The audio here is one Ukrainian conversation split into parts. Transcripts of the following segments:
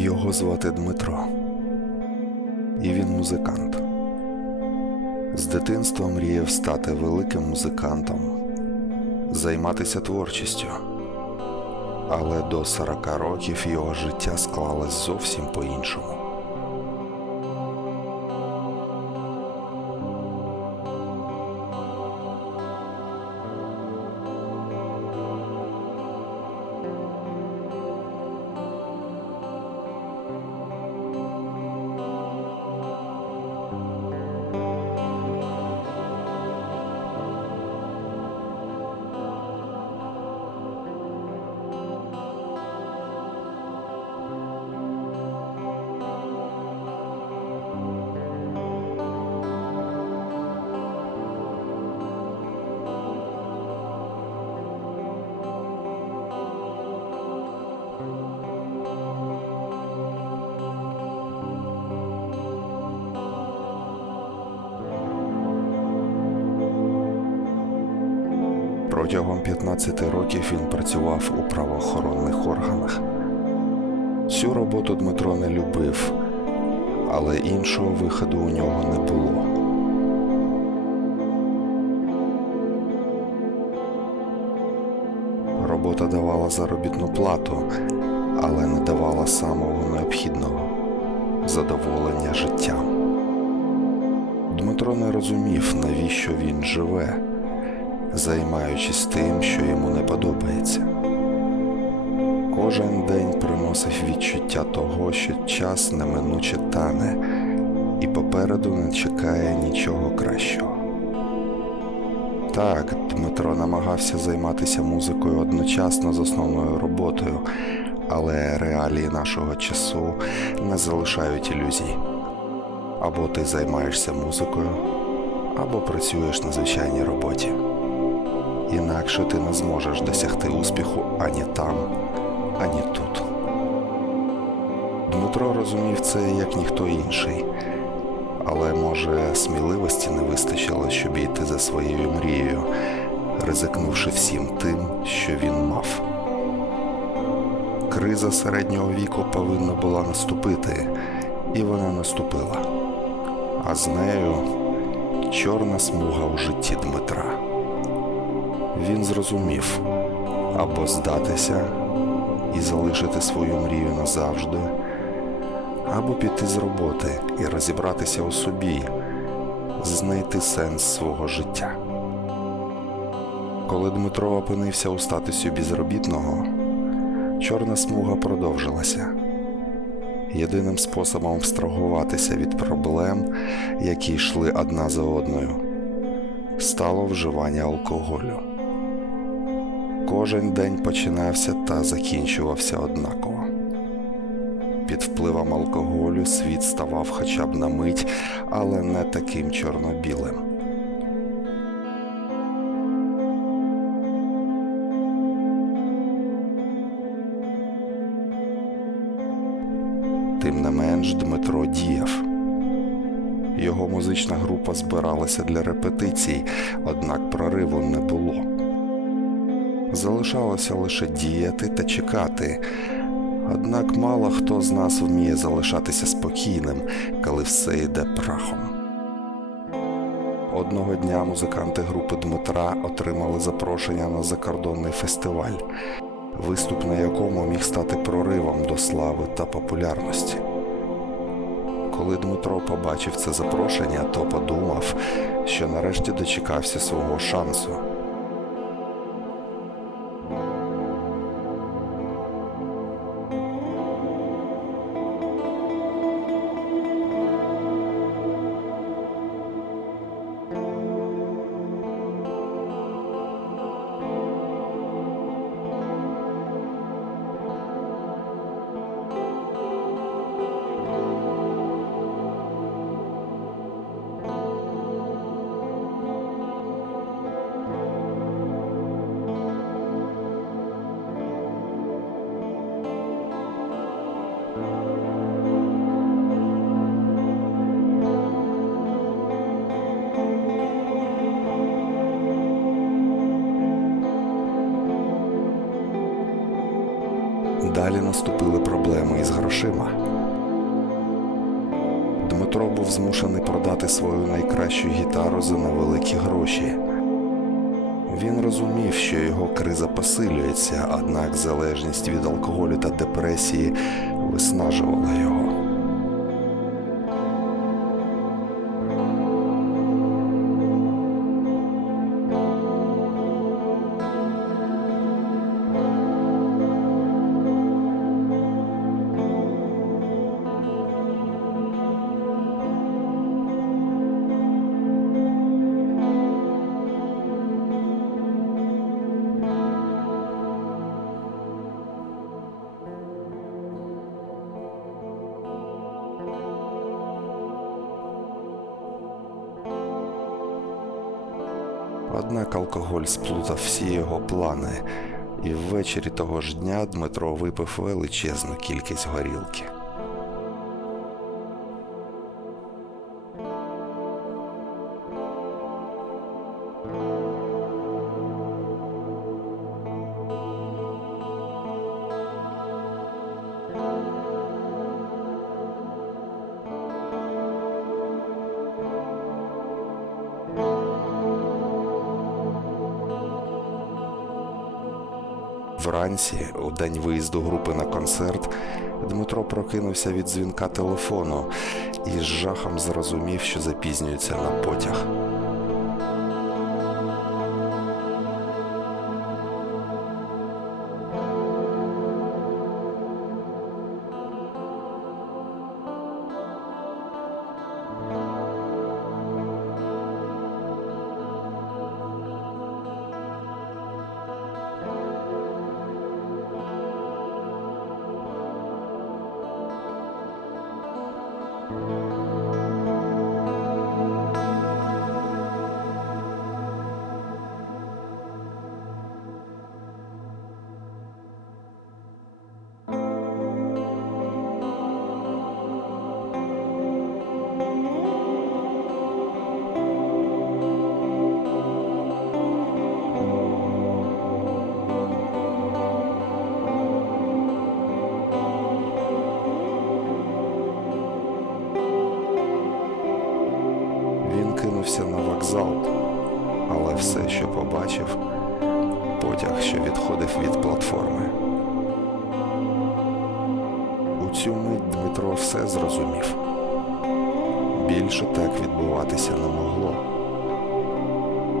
Його звати Дмитро. І він музикант. З дитинства мріяв стати великим музикантом, займатися творчістю. Але до 40 років його життя склалось зовсім по-іншому. Протягом 15 років він працював у правоохоронних органах. Цю роботу Дмитро не любив, але іншого виходу у нього не було. Робота давала заробітну плату, але не давала самого необхідного задоволення життям. Дмитро не розумів, навіщо він живе займаючись тим, що йому не подобається. Кожен день приносив відчуття того, що час неминуче тане, і попереду не чекає нічого кращого. Так, Дмитро намагався займатися музикою одночасно з основною роботою, але реалії нашого часу не залишають ілюзій. Або ти займаєшся музикою, або працюєш на звичайній роботі. Інакше ти не зможеш досягти успіху ані там, ані тут. Дмитро розумів це як ніхто інший, але, може, сміливості не вистачило, щоб йти за своєю мрією, ризикнувши всім тим, що він мав. Криза середнього віку повинна була наступити, і вона наступила. А з нею чорна смуга у житті Дмитра він зрозумів або здатися і залишити свою мрію назавжди, або піти з роботи і розібратися у собі, знайти сенс свого життя. Коли Дмитро опинився у статусі безробітного, чорна смуга продовжилася. Єдиним способом абстрагуватися від проблем, які йшли одна за одною, стало вживання алкоголю. Кожен день починався та закінчувався однаково. Під впливом алкоголю світ ставав хоча б на мить, але не таким чорно-білим. Тим не менш Дмитро діяв. Його музична група збиралася для репетицій, однак прориву не було. Залишалося лише діяти та чекати. Однак мало хто з нас вміє залишатися спокійним, коли все йде прахом. Одного дня музиканти групи Дмитра отримали запрошення на закордонний фестиваль, виступ на якому міг стати проривом до слави та популярності. Коли Дмитро побачив це запрошення, то подумав, що нарешті дочекався свого шансу. Наступили проблеми із грошима. Дмитро був змушений продати свою найкращу гітару за невеликі гроші. Він розумів, що його криза посилюється, однак залежність від алкоголю та депресії виснажувала його. Однак алкоголь сплутав всі його плани, і ввечері того ж дня Дмитро випив величезну кількість горілки. Вранці, у день виїзду групи на концерт, Дмитро прокинувся від дзвінка телефону і з жахом зрозумів, що запізнюється на потяг. Він кинувся на вокзал, але все, що побачив, потяг, що відходив від платформи. У цю мить Дмитро все зрозумів. Більше так відбуватися не могло.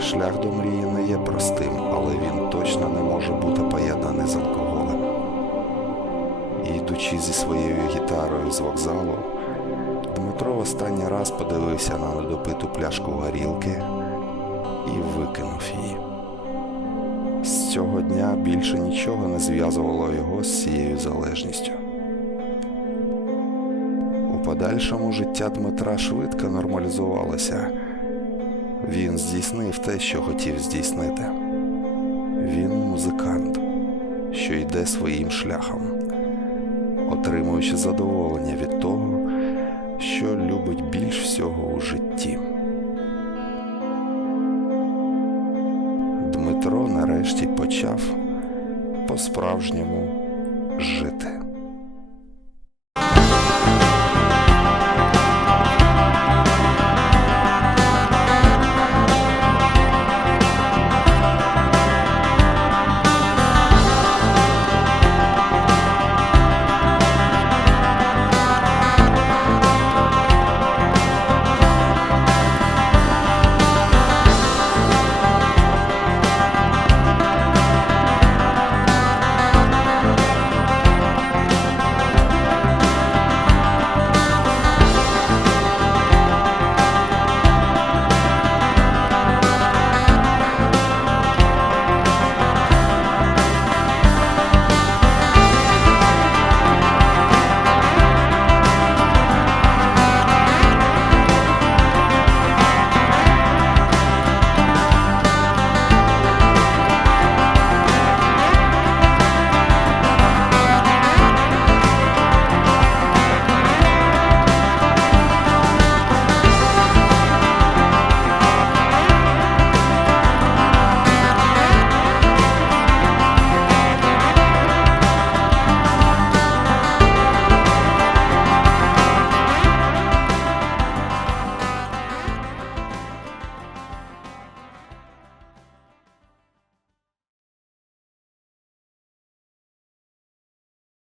Шлях до мрії не є простим, але він точно не може бути поєднаний з алкоголем. І йдучи зі своєю гітарою з вокзалу, В останній раз подивився на недопиту пляшку горілки і викинув її. З цього дня більше нічого не зв'язувало його з цією залежністю. У подальшому життя Дмитра швидко нормалізувалося. Він здійснив те, що хотів здійснити. Він музикант, що йде своїм шляхом, отримуючи задоволення від по-справжньому.